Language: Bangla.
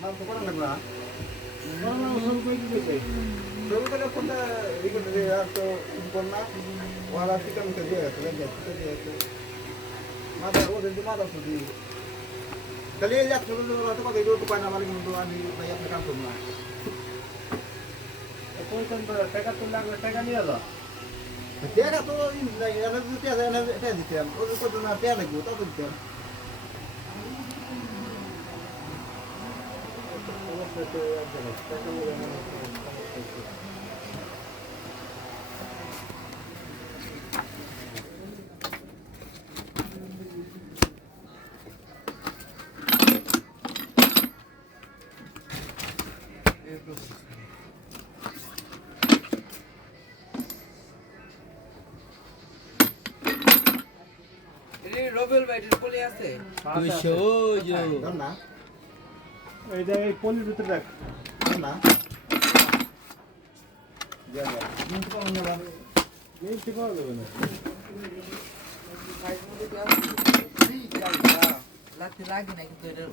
মাল তো করা লাগবে না কোনটা এই করতে দিয়ে আর তো কর না ওরা চিকেন দিয়ে গেছে মাথা ওদের মাথা শুধু তাহলে এই যাচ্ছে তো কত এগুলো তো পায় না মানে কিন্তু আমি ভাই আপনি কাম করুন না টাকা তো লাগবে টাকা নিয়ে যাও টাকা তো এনে দিতে এটা দিতাম ওদের কত না টাকা লাগবে তত দিতাম রবেল ভাইটির কোলে আছে না এই যে এই পলির ভিতরে রাখ না কিন্তু পাবো না মিষ্টি পাওয়া যাবে না লাঠি লাগে না কিন্তু